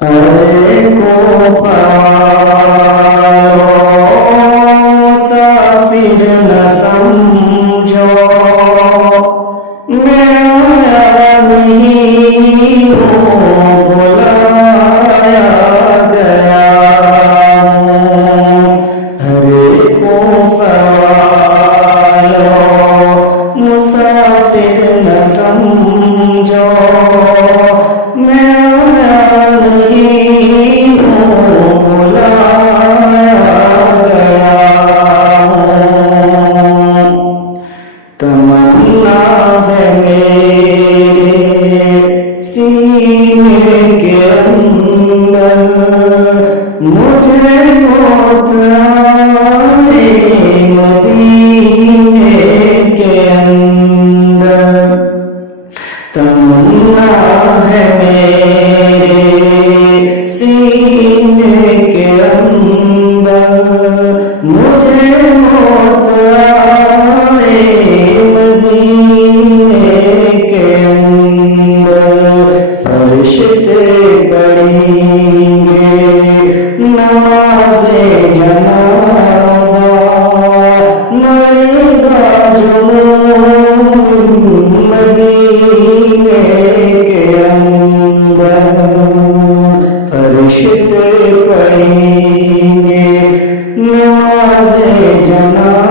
ارے کوفہ والو مسافر نہ سمجھو، میں آیا نہیں ہوں، بلایا گیا ہوں۔ ارے کوفہ والو مسافر نہ سمجھو، میں آیا نہیں ہوں، بلایا گیا ہوں۔ تمنا ہے میرے سینے کے اندر، مجھے موت آئے مدینے کے اندر۔ تمنا ہے میرے سینے کے اندر، مجھے موت آئے مدینے کے اندر۔ فرشتے پڑھیں گے نماز جنازہ، مرے گا جو مدینے کے اندر۔ فرشتے پڑھیں گے نماز جنازہ،